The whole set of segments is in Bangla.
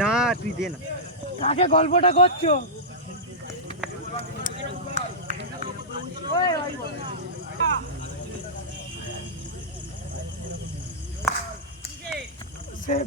না তুই দে না। কাকে গল্পটা করছ? সেভ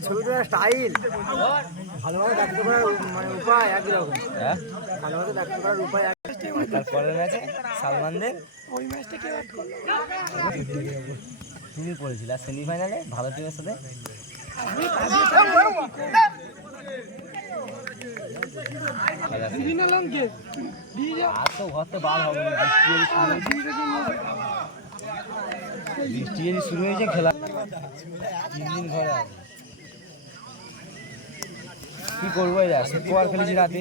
ছবি তোলার স্টাইল ভালোভাবে ডাক্তার করার মানে উপায় একই রকম হ্যাঁ? ভালোভাবে ডাক্তার করার উপায় তারপরে ম্যাচে সালমানদের। ওই ম্যাচটা কে তুমি পড়েছিল। আর সেমিফাইনালে ভালো টিমের সাথে? আর তো ঘর তো বার হবে বৃষ্টি যদি শুরু হয়ে- হয়েছে খেলা তিন দিন ঘরে কি। করব এরা শুক্রবার খেলেছি রাতে।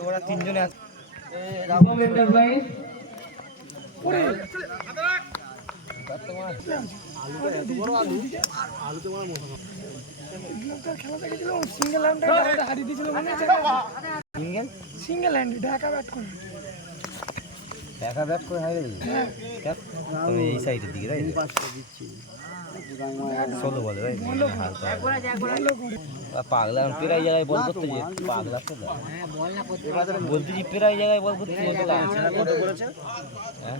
ওরা তিনজনে খেলা আছে সিঙ্গেল? সিঙ্গেল হ্যান্ডে ঢাকা ব্যাট করে। ঢাকা ব্যাট করে হারিয়ে দিল তুমি এই সাইডের দিকে তাই ষোলো বলে আর। পাগলা প্রায় জায়গায় বল করতে যে পাগলা তো বলতেছি প্রায় জায়গায় বল করতে হ্যাঁ।